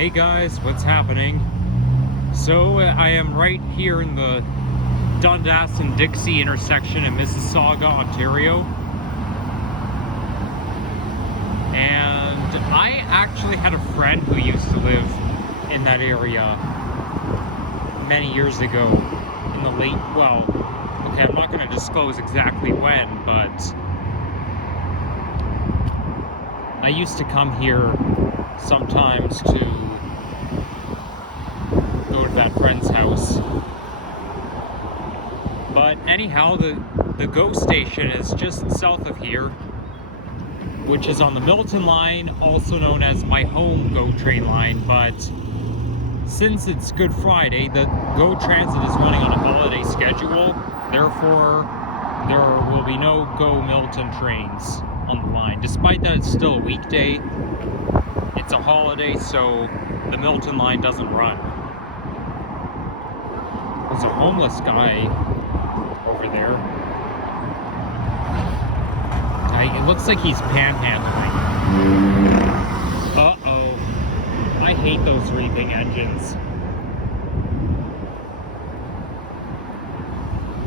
Hey guys, what's happening? So I am right here in the Dundas and Dixie intersection in Mississauga, Ontario. And I actually had a friend who used to live in that area many years ago in the late, well, okay, I'm not going to disclose exactly when, but I used to come here sometimes to go to that friend's house. But anyhow, the GO station is just south of here, which is on the Milton line, also known as my home GO train line. But since it's Good Friday, the GO Transit is running on a holiday schedule. Therefore, there will be no GO Milton trains on the line. Despite that it's still a weekday, it's a holiday, so the Milton line doesn't run. There's a homeless guy over there. It looks like he's panhandling. Uh-oh. I hate those reaping engines.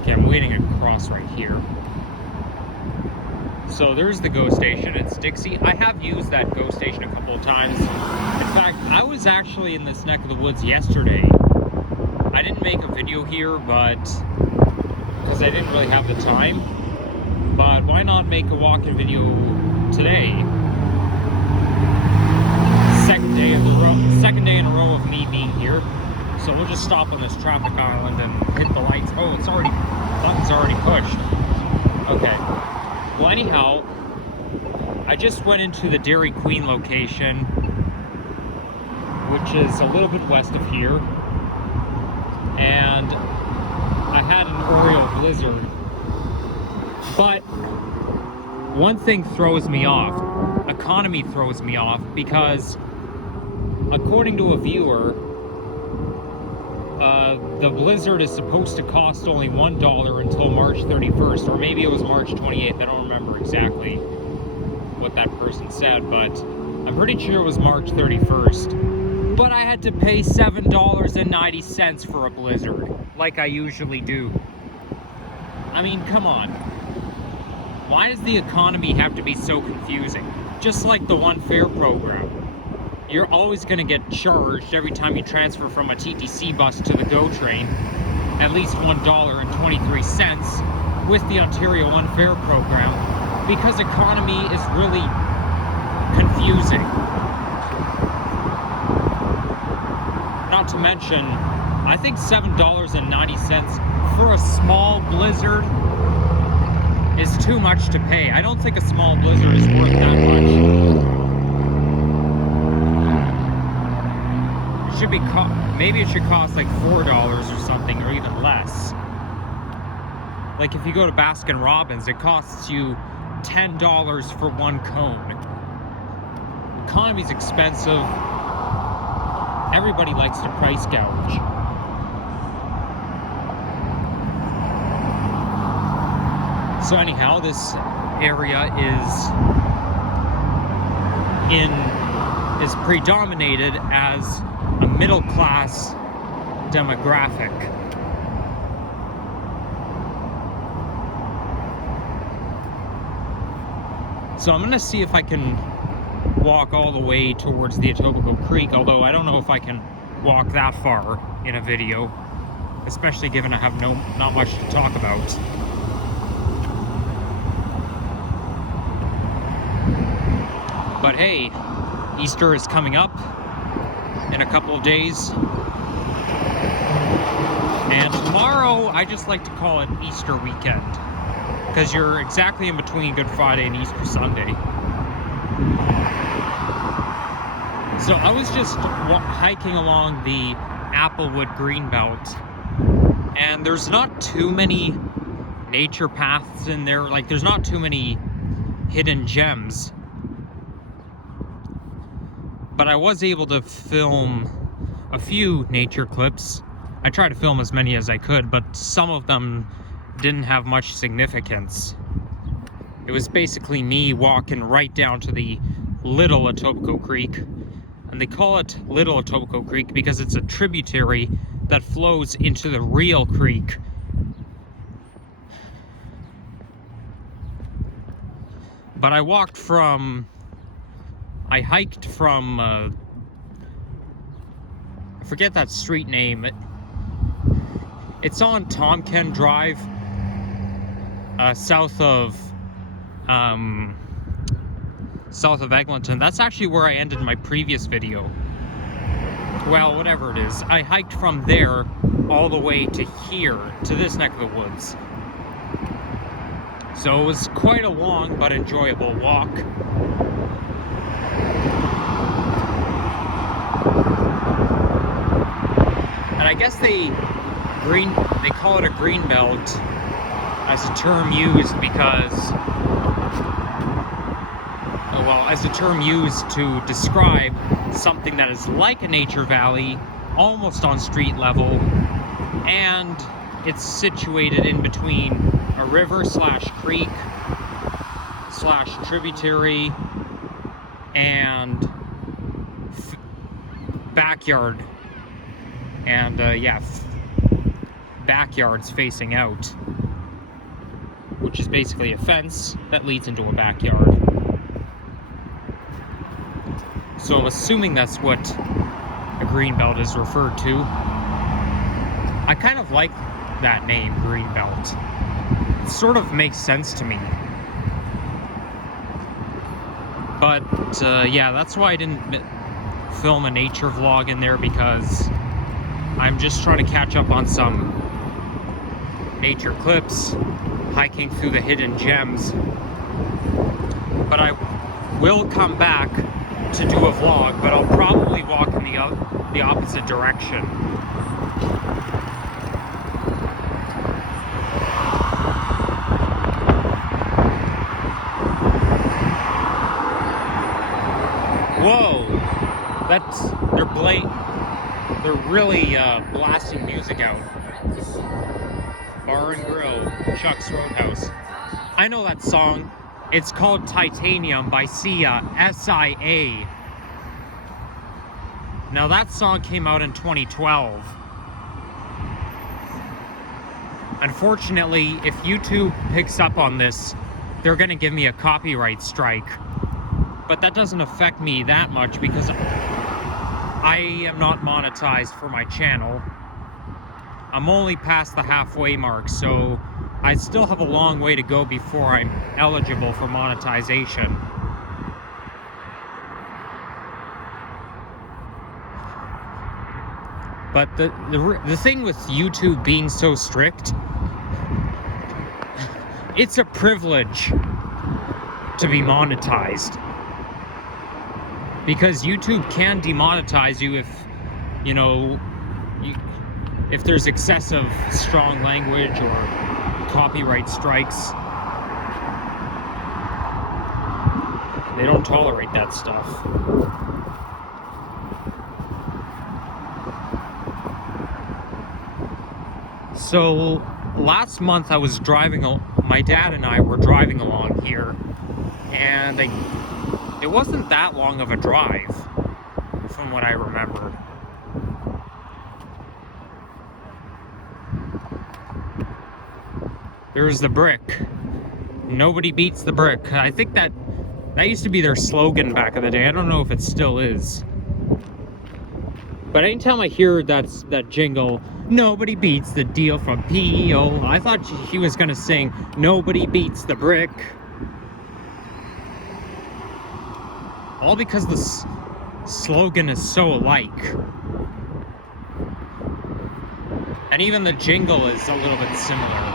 Okay, I'm waiting across right here. So there's the GO station. It's Dixie. I have used that GO station a couple of times. In fact, I was actually in this neck of the woods yesterday. I didn't make a video here, but because I didn't really have the time. But why not make a walk-in video today? Second day in a row of me being here. So we'll just stop on this traffic island and hit the lights. Oh, button's already pushed. Okay. Well, anyhow, I just went into the Dairy Queen location, which is a little bit west of here, and I had an Oreo blizzard. But one thing throws me off. Economy throws me off, because according to a viewer, the blizzard is supposed to cost only $1 until March 31st, or maybe it was March 28th. I don't remember exactly what that person said, but I'm pretty sure it was March 31st. But I had to pay $7.90 for a blizzard, like I usually do. I mean, come on. Why does the economy have to be so confusing? Just like the One Fare program. You're always going to get charged every time you transfer from a TTC bus to the GO train, at least $1.23 with the Ontario One Fare program, because economy is really confusing. Not to mention, I think $7.90 for a small blizzard is too much to pay. I don't think a small blizzard is worth that much. Maybe it should cost like $4 or something, or even less. Like if you go to Baskin Robbins, it costs you $10 for one cone. Economy's expensive. Everybody likes to price gouge. So anyhow, this area is predominated as a middle-class demographic. So I'm gonna see if I can walk all the way towards the Etobicoke Creek, although I don't know if I can walk that far in a video, especially given I have not much to talk about. But hey, Easter is coming up in a couple of days. And tomorrow, I just like to call it Easter weekend, because you're exactly in between Good Friday and Easter Sunday. So I was just hiking along the Applewood Greenbelt, and there's not too many nature paths in there. Like, there's not too many hidden gems. But I was able to film a few nature clips. I tried to film as many as I could, but some of them didn't have much significance. It was basically me walking right down to the little Etobicoke Creek, And they call it Little Etobicoke Creek because it's a tributary that flows into the real creek. But I hiked from, I forget that street name. It's on Tomken Drive, south of Eglinton. That's actually where I ended my previous video. Well, whatever it is. I hiked from there all the way to here, to this neck of the woods. So it was quite a long but enjoyable walk. And I guess they call it a green belt as a term used because, well, as a term used to describe something that is like a nature valley, almost on street level, and it's situated in between a river slash creek slash tributary and backyard, and backyards facing out, which is basically a fence that leads into a backyard. So I'm assuming that's what a greenbelt is referred to. I kind of like that name, greenbelt. It sort of makes sense to me. But yeah, that's why I didn't film a nature vlog in there, because I'm just trying to catch up on some nature clips, hiking through the hidden gems. But I will come back to do a vlog, but I'll probably walk in the opposite direction. Whoa, they're really blasting music out. Bar and Grill, Chuck's Roadhouse. I know that song. It's called Titanium by Sia, S-I-A. Now that song came out in 2012. Unfortunately, if YouTube picks up on this, they're gonna give me a copyright strike. But that doesn't affect me that much because I am not monetized for my channel. I'm only past the halfway mark, so I still have a long way to go before I'm eligible for monetization. But the thing with YouTube being so strict, it's a privilege to be monetized. Because YouTube can demonetize you if, you know, if there's excessive strong language or copyright strikes. They don't tolerate that stuff. So last month I was my dad and I were driving along here, and it wasn't that long of a drive from what I remember. There's the brick. Nobody beats the brick. I think that used to be their slogan back in the day. I don't know if it still is. But anytime I hear that jingle, nobody beats the deal from PEO, I thought he was gonna sing, nobody beats the brick. All because the slogan is so alike. And even the jingle is a little bit similar.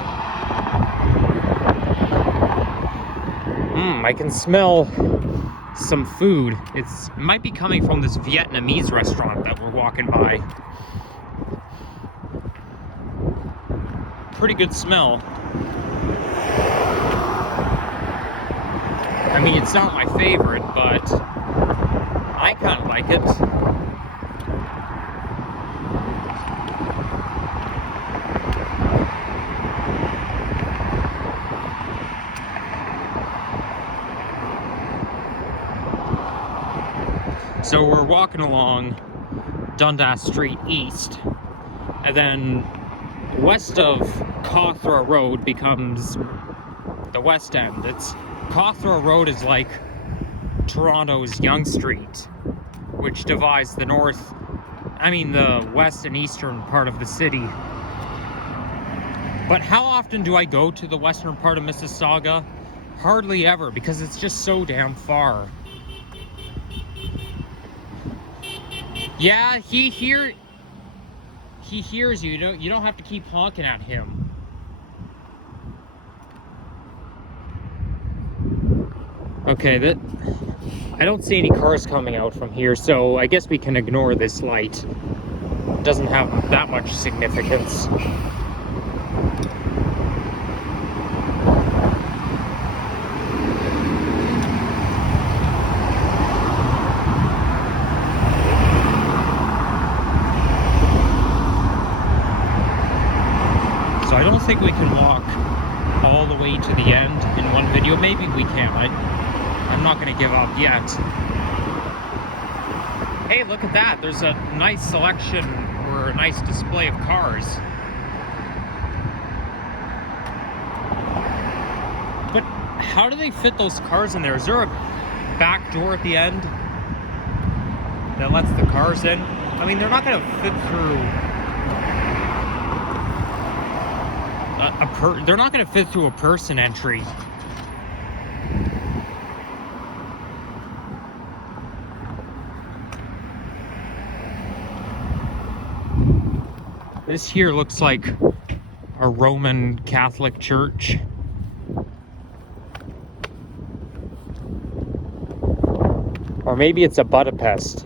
I can smell some food. It might be coming from this Vietnamese restaurant that we're walking by. Pretty good smell. I mean, it's not my favorite, but I kind of like it. So we're walking along Dundas Street East, and then west of Cawthra Road becomes the West End. Cawthra Road is like Toronto's Yonge Street, which divides the west and eastern part of the city. But how often do I go to the western part of Mississauga? Hardly ever, because it's just so damn far. Yeah, he hears you. You don't have to keep honking at him. Okay, I don't see any cars coming out from here, so I guess we can ignore this light. It doesn't have that much significance. So I don't think we can walk all the way to the end in one video. Maybe we can. I'm not going to give up yet. Hey, look at that. There's a nice selection or a nice display of cars. But how do they fit those cars in there? Is there a back door at the end that lets the cars in? I mean, they're not going to fit through they're not going to fit through a person entry. This here looks like a Roman Catholic church. Or maybe it's a Budapest.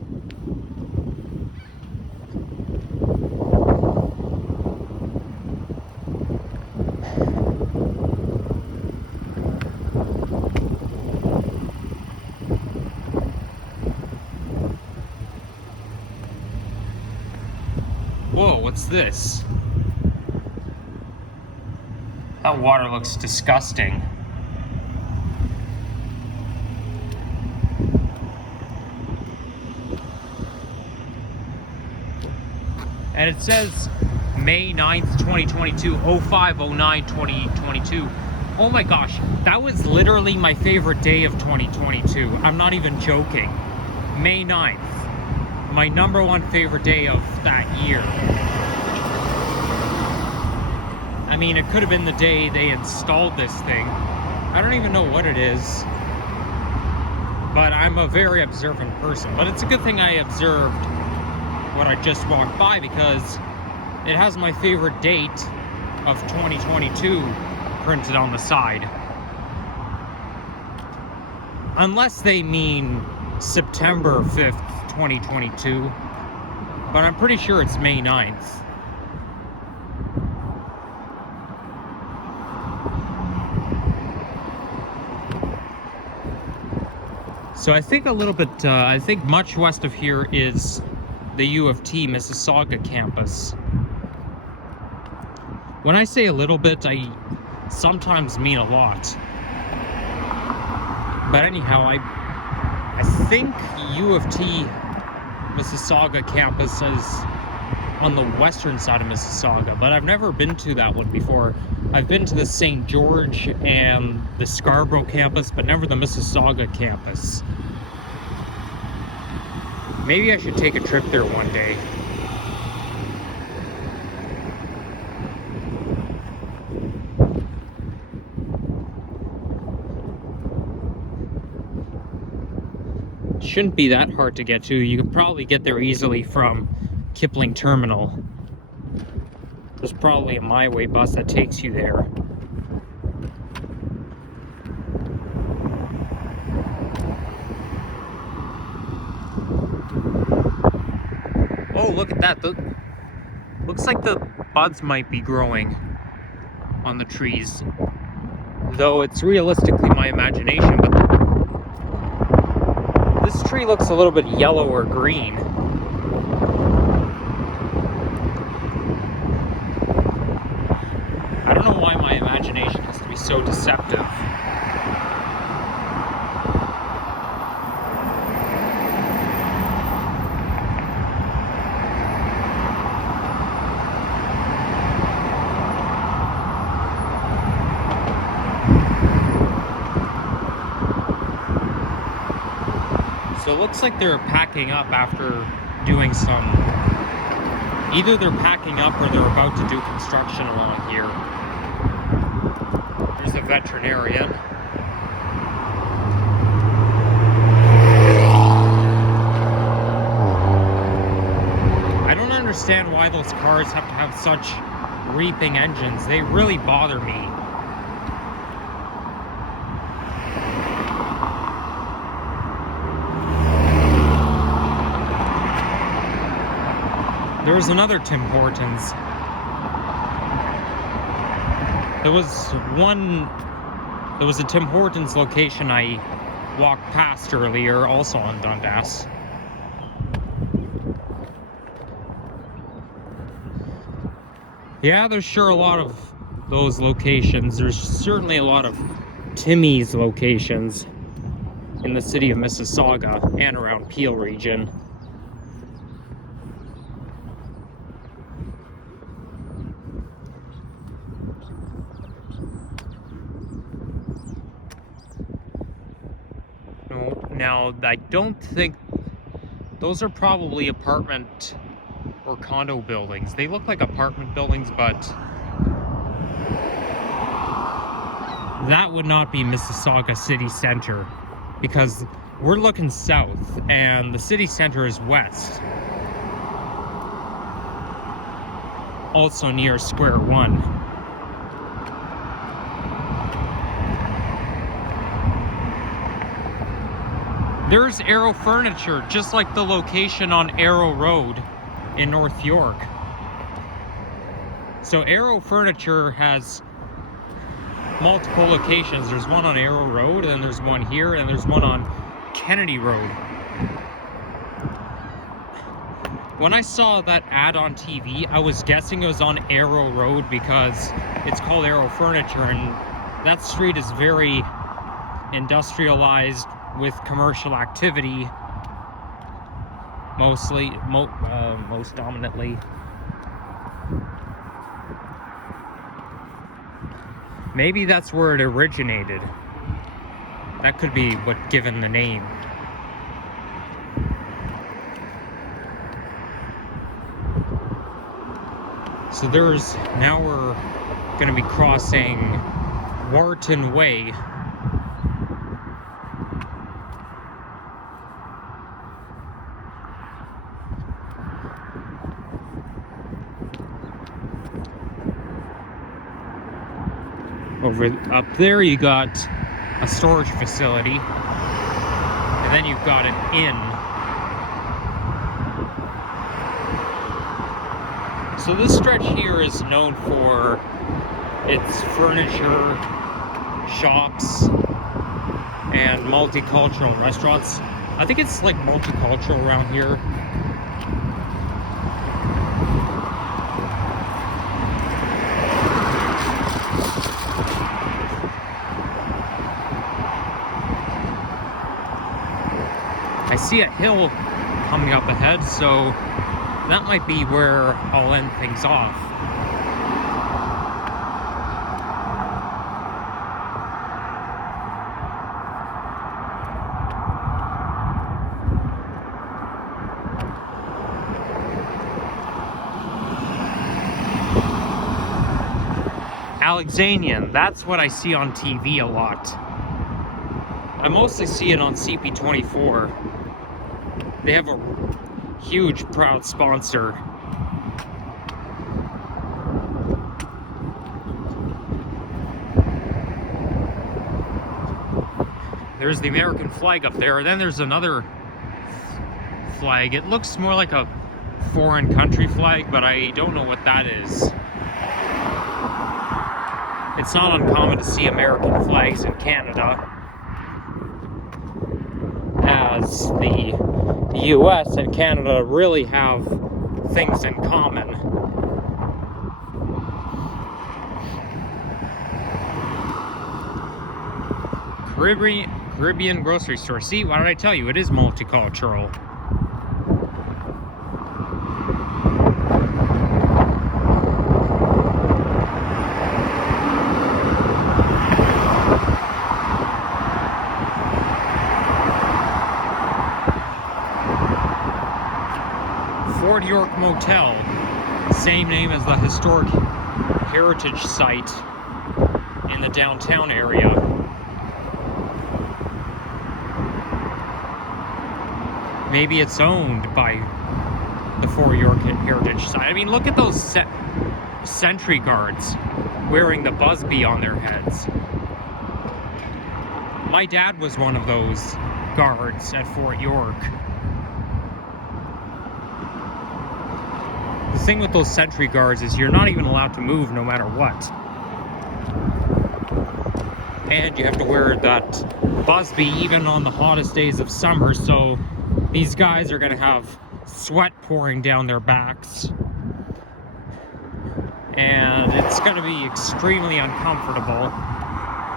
Whoa, what's this? That water looks disgusting. And it says May 9th, 2022, 05/09/2022. Oh my gosh, that was literally my favorite day of 2022. I'm not even joking. May 9th. My #1 favorite day of that year. I mean, it could have been the day they installed this thing. I don't even know what it is. But I'm a very observant person. But it's a good thing I observed what I just walked by, because it has my favorite date of 2022 printed on the side. Unless they mean September 5th, 2022, but I'm pretty sure it's May 9th. So I think I think much west of here is the U of T Mississauga campus. When I say a little bit, I sometimes mean a lot. But anyhow, I think U of T Mississauga campus is on the western side of Mississauga, but I've never been to that one before. I've been to the St. George and the Scarborough campus, but never the Mississauga campus. Maybe I should take a trip there one day. Shouldn't be that hard to get to. You could probably get there easily from Kipling Terminal. There's probably a My Way bus that takes you there. Oh, look at that. Looks like the buds might be growing on the trees. Though it's realistically my imagination, but this tree looks a little bit yellow or green. I don't know why my imagination has to be so deceptive. So it looks like they're packing up after doing some... Either they're packing up or they're about to do construction along here. There's a veterinarian. I don't understand why those cars have to have such reaping engines. They really bother me. There's another Tim Hortons. There was a Tim Hortons location I walked past earlier, also on Dundas. Yeah, there's sure a lot of those locations. There's certainly a lot of Timmy's locations in the city of Mississauga and around Peel region. Now, I don't think those are probably apartment or condo buildings. They look like apartment buildings, but that would not be Mississauga city center, because we're looking south and the city center is west, also near Square One. There's Arrow Furniture, just like the location on Arrow Road in North York. So Arrow Furniture has multiple locations. There's one on Arrow Road, and there's one here, and there's one on Kennedy Road. When I saw that ad on TV, I was guessing it was on Arrow Road because it's called Arrow Furniture, and that street is very industrialized with commercial activity, most dominantly. Maybe that's where it originated. That could be what given the name. So now we're going to be crossing Wharton Way. Up there you got a storage facility, and then you've got an inn. So this stretch here is known for its furniture, shops, and multicultural restaurants. I think it's like multicultural around here. I see a hill coming up ahead, so that might be where I'll end things off. Alexanian, that's what I see on TV a lot. I mostly see it on CP24. They have a huge, proud sponsor. There's the American flag up there, and then there's another flag. It looks more like a foreign country flag, but I don't know what that is. It's not uncommon to see American flags in Canada, as the US and Canada really have things in common. Caribbean grocery store. See, why did I tell you? It is multicultural. Fort York Motel, same name as the historic heritage site in the downtown area. Maybe it's owned by the Fort York Heritage Site. I mean, look at those sentry guards wearing the Busby on their heads. My dad was one of those guards at Fort York. The thing with those sentry guards is you're not even allowed to move no matter what. And you have to wear that Busby even on the hottest days of summer, so these guys are gonna have sweat pouring down their backs. And it's gonna be extremely uncomfortable,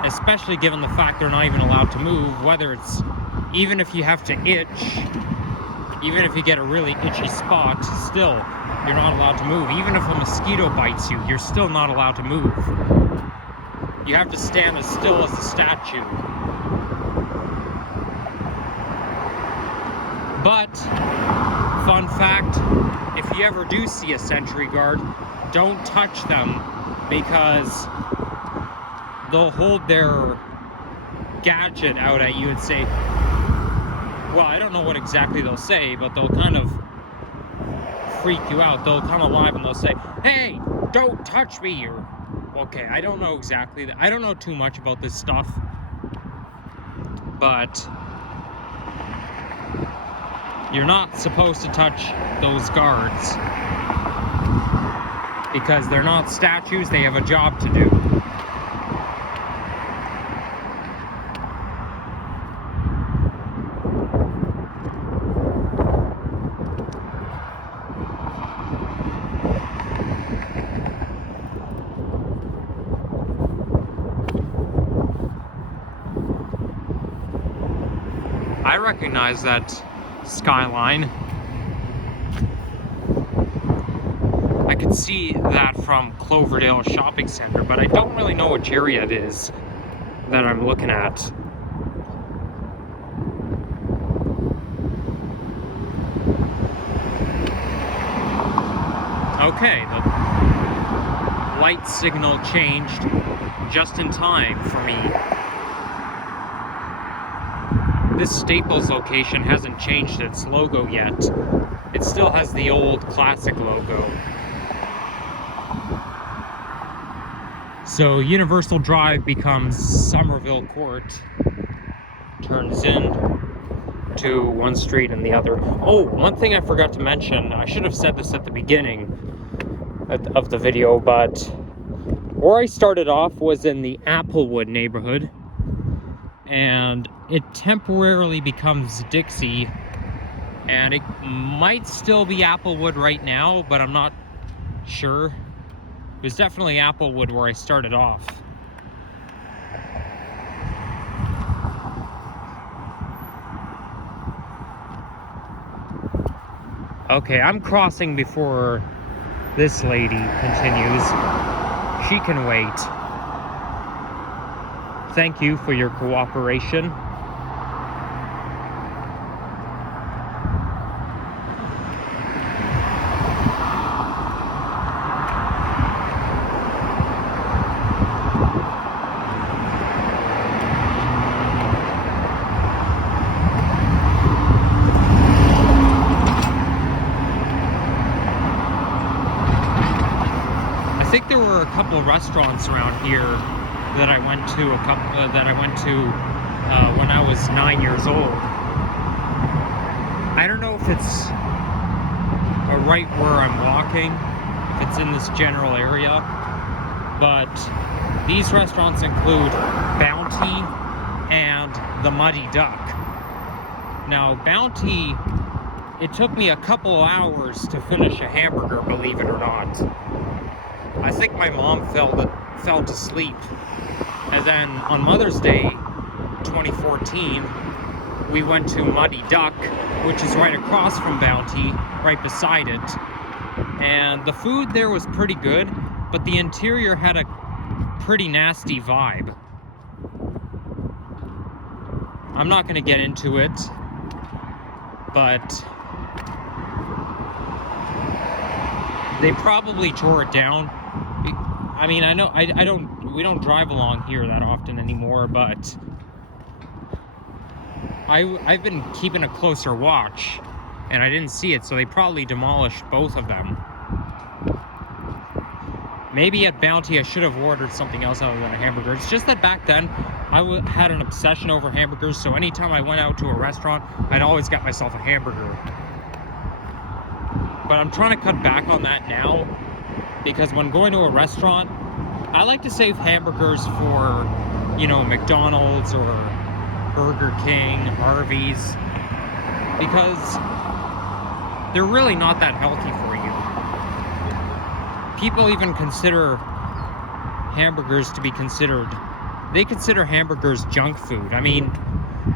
especially given the fact they're not even allowed to move, whether it's, even if you have to itch, even if you get a really itchy spot, still, you're not allowed to move. Even if a mosquito bites you, you're still not allowed to move. You have to stand as still as a statue. But, fun fact, if you ever do see a sentry guard, don't touch them, because they'll hold their gadget out at you and say, well, I don't know what exactly they'll say, but they'll kind of freak you out. They'll come alive and they'll say, hey, don't touch me, or, okay, I don't know exactly, I don't know too much about this stuff, but you're not supposed to touch those guards because they're not statues, they have a job to do. I recognize that skyline. I could see that from Cloverdale Shopping Center, but I don't really know which area it is that I'm looking at. Okay, the light signal changed just in time for me. This Staples location hasn't changed its logo yet. It still has the old classic logo. So Universal Drive becomes Somerville Court, turns in to one street and the other. Oh, one thing I forgot to mention, I should have said this at the beginning of the video, but where I started off was in the Applewood neighborhood, and it temporarily becomes Dixie, and it might still be Applewood right now, but I'm not sure. It was definitely Applewood where I started off. Okay, I'm crossing before this lady continues. She can wait. Thank you for your cooperation. I think there were a couple of restaurants around here that I went to when I was 9 years old. I don't know if it's right where I'm walking, if it's in this general area, but these restaurants include Bounty and the Muddy Duck. Now, Bounty, it took me a couple of hours to finish a hamburger, believe it or not. I think my mom fell to sleep. And then on Mother's Day 2014, we went to Muddy Duck, which is right across from Bounty, right beside it. And the food there was pretty good, but the interior had a pretty nasty vibe. I'm not going to get into it, but They probably tore it down. I mean, I know we don't drive along here that often anymore, but I've been keeping a closer watch, and I didn't see it, so they probably demolished both of them. Maybe at Bounty I should have ordered something else other than a hamburger. It's just that back then I had an obsession over hamburgers, so anytime I went out to a restaurant, I'd always get myself a hamburger. But I'm trying to cut back on that now, because when going to a restaurant, I like to save hamburgers for, you know, McDonald's or Burger King, Harvey's, because they're really not that healthy for you. People even consider hamburgers to be they consider hamburgers junk food. I mean,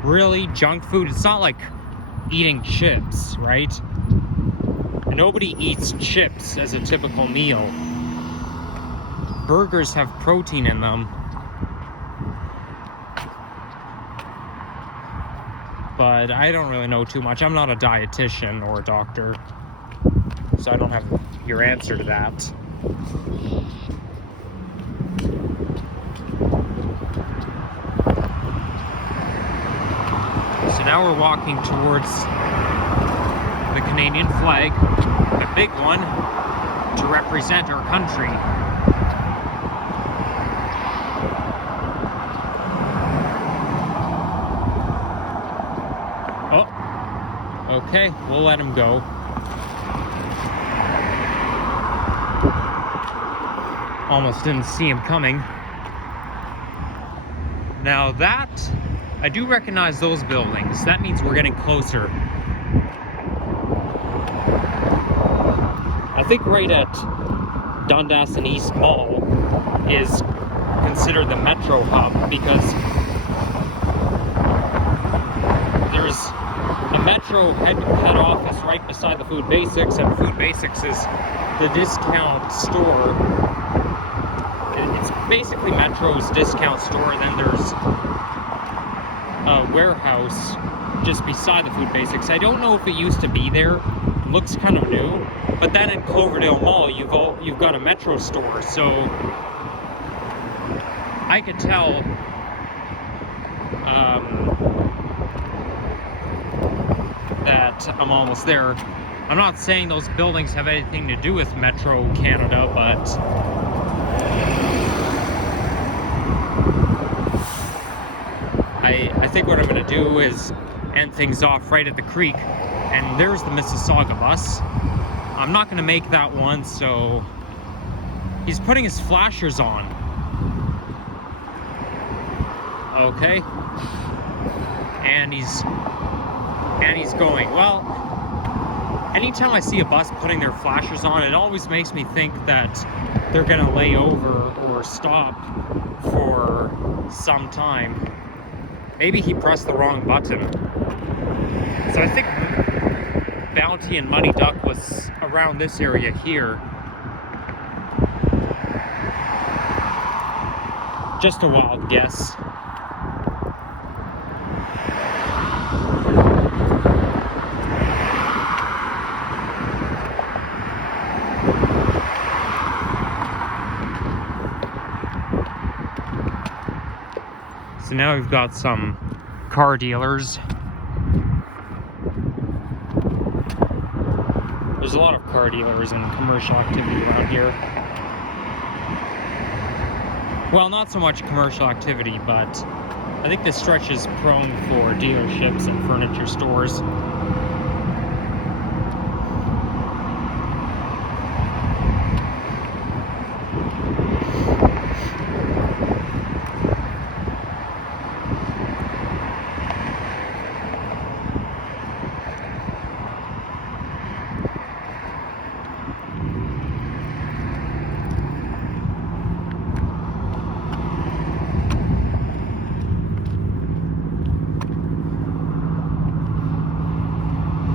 really, junk food? It's not like eating chips, right? Nobody eats chips as a typical meal. Burgers have protein in them. But I don't really know too much. I'm not a dietitian or a doctor, so I don't have your answer to that. So now we're walking towards the Canadian flag, the big one, to represent our country. Oh, okay, we'll let him go. Almost didn't see him coming. Now that, I do recognize those buildings. That means we're getting closer. I think right at Dundas and East Mall is considered the metro hub, because there's a metro head office right beside the Food Basics, and Food Basics is the discount store. It's basically Metro's discount store. Then there's a warehouse just beside the Food Basics. I don't know if it used to be there. It looks kind of new. But then in Cloverdale Mall, you've got a Metro store, so I could tell that I'm almost there. I'm not saying those buildings have anything to do with Metro Canada, but I think what I'm going to do is end things off right at the creek, and there's the Mississauga bus. I'm not going to make that one, so he's putting his flashers on. Okay. And he's going. Well, anytime I see a bus putting their flashers on, it always makes me think that they're going to lay over or stop for some time. Maybe he pressed the wrong button. So I think Bounty and Muddy Duck was around this area here. Just a wild guess. So now we've got some car dealers. There's a lot of car dealers and commercial activity around here. Well, not so much commercial activity, but I think this stretch is prone for dealerships and furniture stores.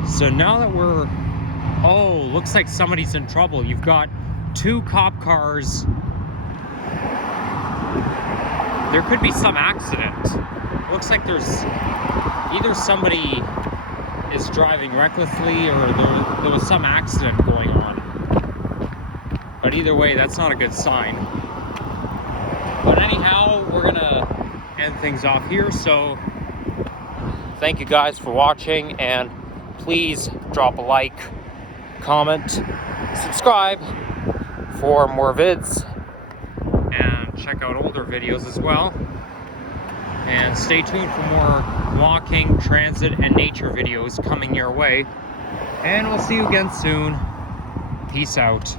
So now that we're, oh, looks like somebody's in trouble. You've got two cop cars. There could be some accident. Looks like there's either somebody is driving recklessly or there was some accident going on. But either way, that's not a good sign. But anyhow, we're gonna end things off here. So thank you guys for watching, and please drop a like, comment, subscribe for more vids, and check out older videos as well. And stay tuned for more walking, transit, and nature videos coming your way. And we'll see you again soon. Peace out.